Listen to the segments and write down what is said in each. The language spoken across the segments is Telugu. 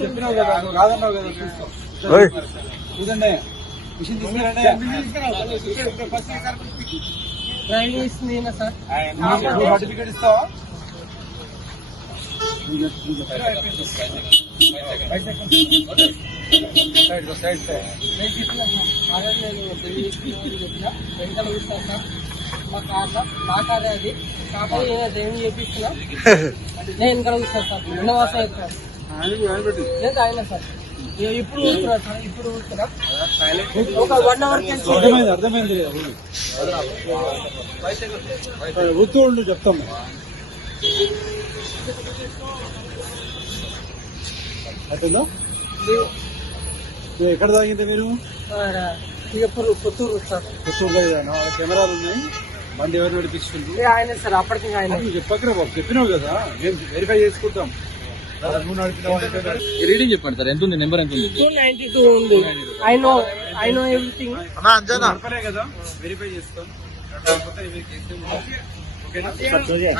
చెప్పినావు కదా రాదన్నావు కదా చూసుకో చూడండి మిషన్ తీసుకురండి సర్టిఫికేట్ ఇస్తావా అది కాకపోతే ఏం చేపిస్తున్నా నేను కలుగుతాను సార్ నిన్నవాస లేదు ఆయన సార్ ఇప్పుడు కూర్చున్నారు సార్ ఇప్పుడు కూర్చున్నా ఒక 1 అవర్ అర్థమైంది ఊతూ ఉండు చెప్తాము అతను ఎక్కడ తాగింది మీరు పుత్తూరు సార్ పుత్తూరులో కెమెరాలు ఉన్నాయి మంది ఎవరు నడిపిస్తుంది ఆయన సార్ అప్పటికి ఆయన చెప్పకరా బాబు చెప్పినావు కదా మేము వెరిఫై చేసుకుంటాం రీడింగ్ చెప్పండి సార్ ఎంత ఉంది నెంబర్ ఎంత ఉంది 292 ఉంది ఐ నో ఎవ్రీథింగ్ కదా వెరిఫై చేస్తాం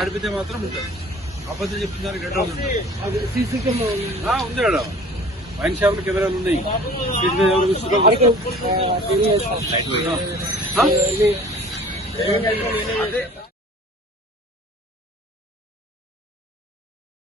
నడిపితే మాత్రం ఉంటుంది అబద్ధం చెప్తున్నారు సీసీ కెమెరా ఉంది మేడం వైన్ షాప్ లో కెమెరాలు ఉన్నాయి సీట్ మీద ఎవరు కూర్చున్నారు